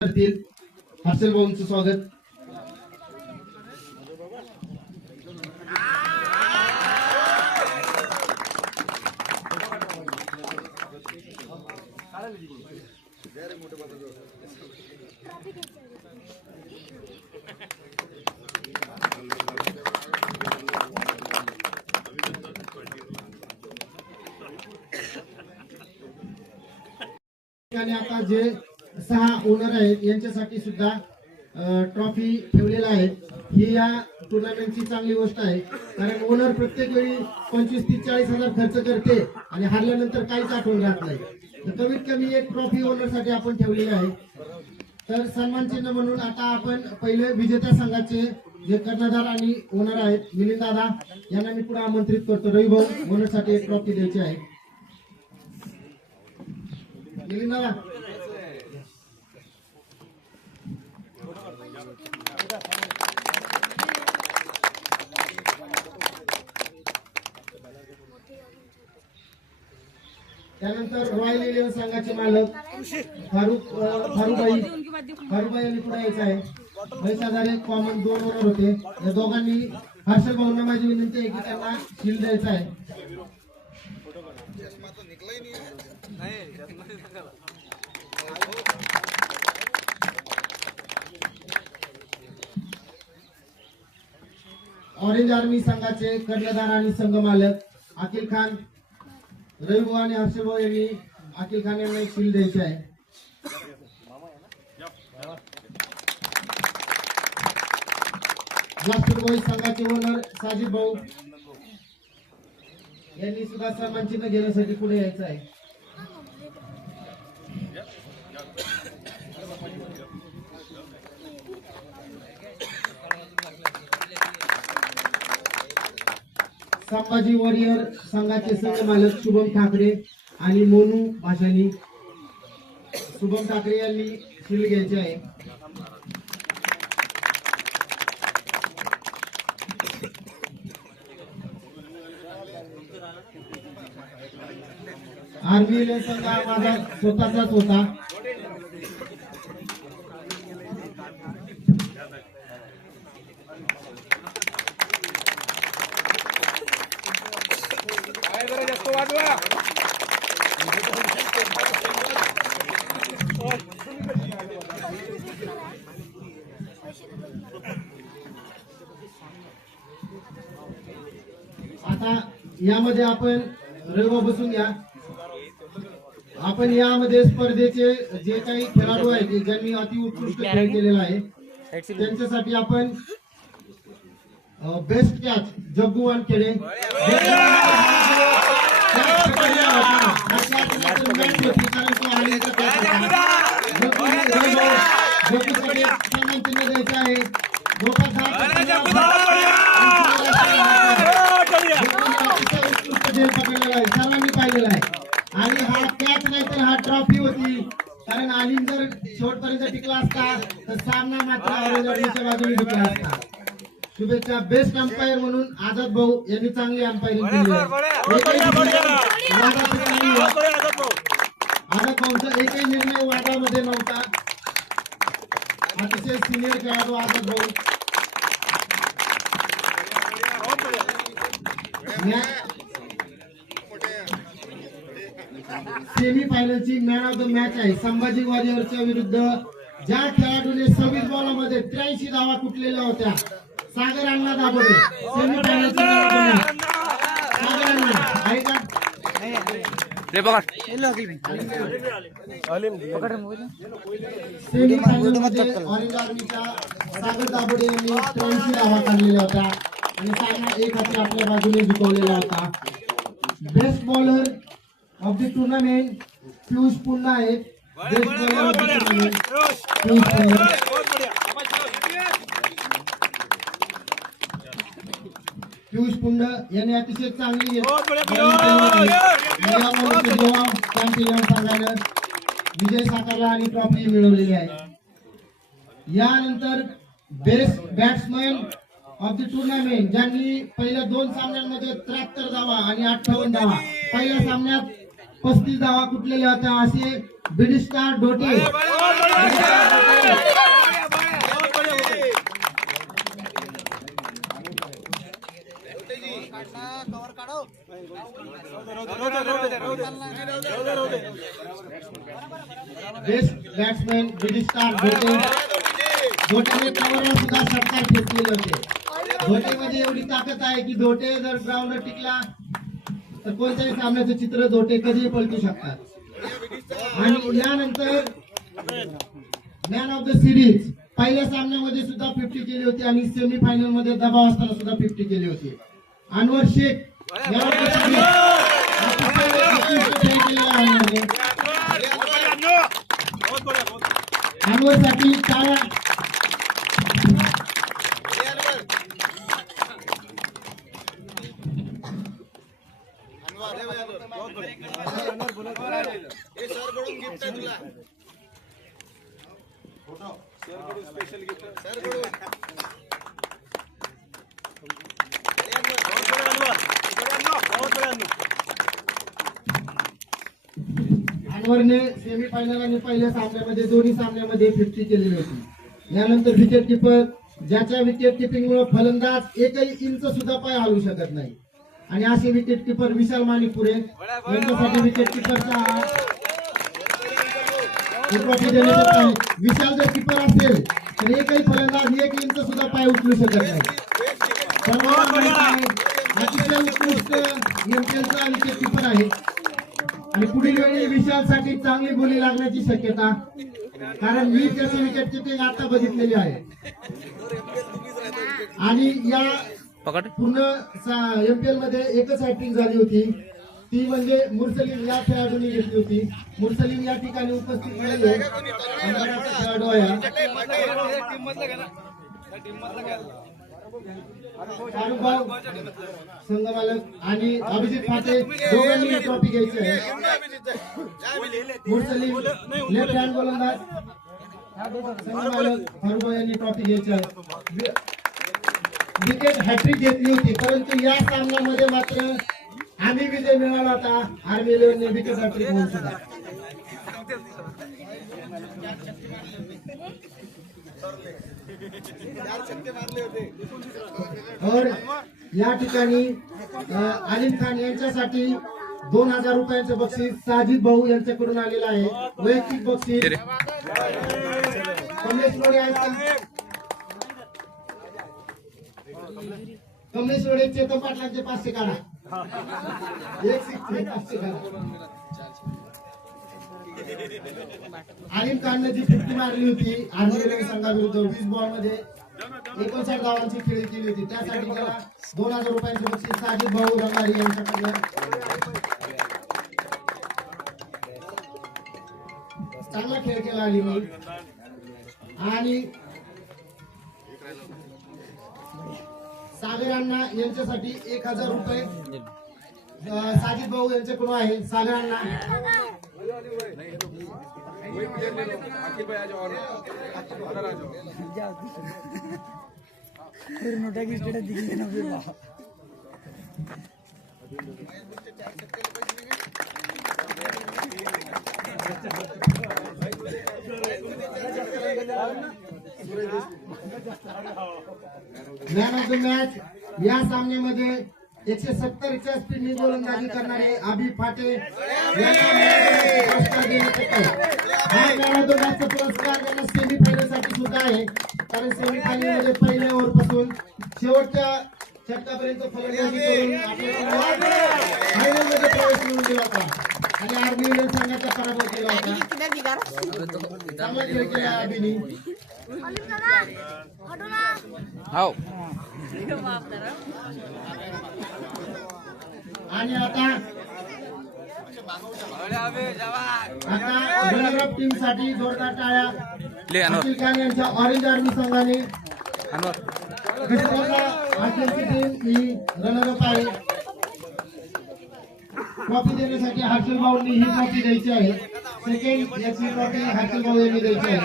करतील हर्षल भाऊंचं स्वागत। आता जे 6 ओनर आहेत यांच्यासाठी सुद्धा ट्रॉफी ठेवलेला आहे। ही या टुर्नामेंटची चांगली गोष्ट आहे, कारण ओनर प्रत्येक वेळी 25-30-40 हजार खर्च करते आणि हारल्यानंतर काहीच आठवण राहत नाही। तर कमीत कमी एक ट्रॉफी ओनर साठी आपण ठेवलेली आहे। तर सन्मान चिन्ह म्हणून आता आपण पहिले विजेत्या संघाचे जे कर्णधार आणि ओनर आहेत मिलिंद दादा यांना मी पुढे आमंत्रित करतो। रवी भाऊ ओनर साठी एक ट्रॉफी द्यायची आहे। मिलिंद दादा त्यानंतर रॉयल इलेव्हन संघाचे मालक फारुबाई यांनी पुढे यायचं आहे। पैसादारे कॉमन 2 ओनर होते। या दोघांनी हर्षल भाऊंना माझी विनंती आहे की त्यांना शील्ड द्यायचा आहे। ऑरेंज आर्मी संघाचे कर्णधार आणि संघ मालक अखिल खान, रवी भाऊ आणि हर्षल भाऊ यांनी अखिल खान यांना एक शील्ड द्यायची आहे। ब्लास्टर बॉईज संघाचे ओनर साजिद भाऊ यांनी सुद्धा सन्मान चिन्ह घेण्यासाठी पुढे यायचं आहे। संभाजी वॉरियर संघाचे संघ मालक शुभम ठाकरे आणि मोनू भाषानी, शुभम ठाकरे यांनी शील्ड घ्यायचे आहे। आर्मी संघ माझा स्वतःचाच होता। आता यामध्ये आपण रविवार बसून घ्या। आपण यामध्ये स्पर्धेचे जे काही खेळाडू आहेत ज्यांनी अतिउत्कृष्ट खेळ केलेला आहे त्यांच्यासाठी आपण बेस्ट कॅच जग्गू वानखेडे द्यायचा आहे। सर्वांनी पाहिलेला आहे आणि हा कॅच नाही तर हा ट्रॉफी होती, कारण आलिम जर शेवटपर्यंत टिकला असता तर सामना मात्र ऑरेंजच्या बाजूने टिकला असता। शुभेच्छा। बेस्ट अंपायर म्हणून आझाद भाऊ यांनी चांगली अंपायरिंग केली आहे। आझाद भाऊंचा एकही निर्णय वादामध्ये नव्हता। अतिशय सिनियर खेळाडू आझाद भाऊ। सेमी फायनलची मॅन ऑफ द मॅच आहे संभाजी वॉरियरच्या विरुद्ध ज्या खेळाडूने 26 बॉलमध्ये 83 धावा कुटलेल्या होत्या, सागर अण्णा दाबोडे। सेमी फायनलची सागर अण्णा आहे का? सेमी फायनलमध्ये ऑरेंज आर्मीच्या सागर दाबोडे यांनी 83 धावा काढलेल्या होत्या आणि सामना 1-0 आपल्या बाजूने जिंकवलेला होता। Best bowler of the tournament Piyush पुन्हा आहेत। Best bowler of the tournament Piyush पुन्हा यांनी अतिशय चांगली संघानं विजय साकारला आणि ट्रॉफी मिळवलेली आहे। यानंतर best batsman of the tournament ज्यांनी पहिल्या 2 सामन्यांमध्ये 73 धावा आणि 58 धावा, पहिल्या सामन्यात 35 धावा कुठलेल्या होत्या असे बिडिस्टार डोटे बॅट्समॅन स्टार धोटेने टावरवर सुद्धा षटकार फेकलेले होते. धोटेमध्ये एवढी ताकद आहे की धोटे जर ग्राउंडवर टिकला तर कोणत्याही सामन्याचं चित्र धोटे कधीही पलटू शकतात. आणि यानंतर मॅन ऑफ द सिरीज पहिल्या सामन्यामध्ये सुद्धा 50 केली होती आणि सेमी फायनल मध्ये दबाव असताना सुद्धा 50 केली होती. अनवर शेख अनवर साठी टाळ्या. अनवरने सेमीफायनल आणि पहिल्या सामन्यामध्ये दोन्ही सामन्यामध्ये 50 केलेली होती. यानंतर विकेट किपर ज्याच्या विकेट किपिंगमुळे फलंदाज एकही इंच सुद्धा पाय हलवू शकत नाही आणि असे विकेट किपर विशाल माणिकपुरे यांच्यासाठी विकेट किपरचा ट्रॉफी देण्यात आहे. विशाल जर किपर असेल तर एकही फलंदाज 1 इंच सुद्धा पाय उचलू शकत नाही. अतिशय उत्कृष्ट एमपीएलचा विकेट किपर आहे आणि पुढील वेळी विशालसाठी चांगली बोली लागण्याची शक्यता, कारण मी त्याचे विकेट किपिंग आता बघितलेली आहे. आणि या पूर्ण एमपीएल मध्ये एकच हॅट्रिक झाली होती, ती म्हणजे मुरसलीम या खेळाडूंनी घेतली होती. मुरसलीम या ठिकाणी उपस्थित झालेले खेळाडू आहे. संघमालक आणि अभिजित फाटे दोघांनी ट्रॉफी घ्यायची आहे. मुरसलीम लेफ्ट हँड गोलंदाज, संघमालक फारुख यांनी ट्रॉफी घ्यायची आहे. विकेट हॅट्रिक घेतली होती, परंतु या सामन्यामध्ये मात्र आम्ही विजय मिळवला होता. आर्मी 11 ने विकेट हॅट्रिक होऊन सुद्धा. और या ठिकाणी आलिम खान यांच्यासाठी 2000 रुपयांचं बक्षीस साजिद भाऊ यांच्याकडून आलेलं आहे. वैयक्तिक बक्षीस कमलेश रोडे चेतन पाटलांचे 500 काढा. एक 500 काढा. आलिम खानने जी 50 मारली होती आर्मी संघाविरुद्ध 20 बॉल मध्ये 59 धावांची खेळी केली होती, त्यासाठी त्याला 2000 रुपयांचे बक्षीस साजिद भाऊ रंगारी यांच्याकडून. चांगला खेळ केला आलिमने. आणि सागर अण्णा यांच्यासाठी 1000 रुपये साजिद भाऊ यांच्याकडून आहे. सागर अण्णा मॅन ऑफ द मॅच या सामन्यामध्ये 170च्या स्पीडने गोलंदाजी करणारे अभि फाटे यांना पुरस्कार देण्यात येत आहे. हा मॅन ऑफ द मॅचचा पुरस्कार त्यांना सेमीफायनल साठी सुद्धा आहे, कारण सेमीफायनल मध्ये पहिल्या ओव्हर पासून शेवटच्या षटकापर्यंत फलंदाजी करून आपल्याला फायनल मध्ये प्रवेश मिळवून दिला होता आणि आर्मी 11 संघाचा पराभव केला होता. चांगला खेळ केला अभिनी. आणि आता गुलाब टीम साठी जोरदार टाळ्या. अखिल खान यांच्या ऑरेंज आर्मी संघाने टीम ही रनरअप आहे. ट्रॉफी देण्यासाठी हर्षल भाऊंनी ही ट्रॉफी द्यायची आहे. सेकंड याची ट्रॉफी हर्षल भाऊ यांनी द्यायची आहे.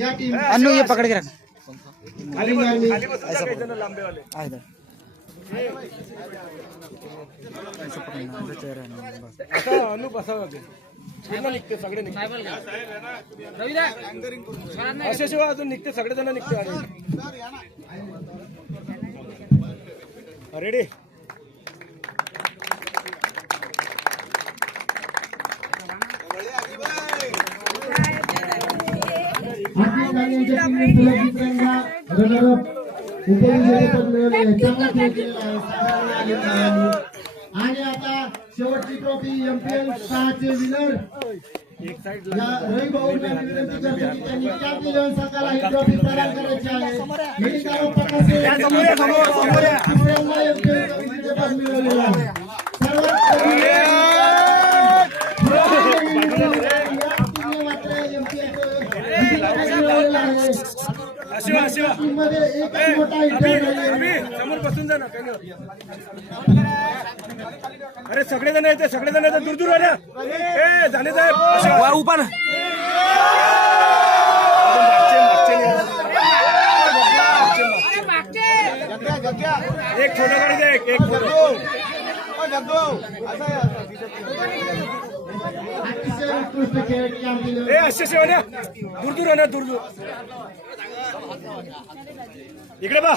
या टीम ये पकड़ के रख ऑरेंज आर्मी अशा अजून निघते सगळेजण निघते. रेडी खान यांच्या टीमने सलग दुसऱ्यांदा रनरअप उपविजेतेपद मिळवले आहे. चांगला खेळ केलेला आहे साधारण आलेला आहे. आणि आता शेवटची ट्रॉफी एमपीएल 6 चे विनर या रवी भाऊंना मी विनंती करतो की त्यांनी कॅप्टन इलेव्हन संघाला ही ट्रॉफी प्रदान करायची आहे. हेलिकारो पकासे दुसऱ्यांदा एमपीएल चं विजेतेपद मिळवलेलं आहे. सर्वात कमी टीममध्ये एकच मोठा इंटरव्ह्यू आहे. समोर बसून जा ना काही नाही. अरे सगळेजण येते सगळेजण येते दूर दूर आल्या ए झाले साहेब वा उपान एक फोटो काढू दे एक फोटो अतिशय उत्कृष्ट खेळ कॅप्टन ए असे सेवा दूर दूर आल्या दूर दूर इकडे बा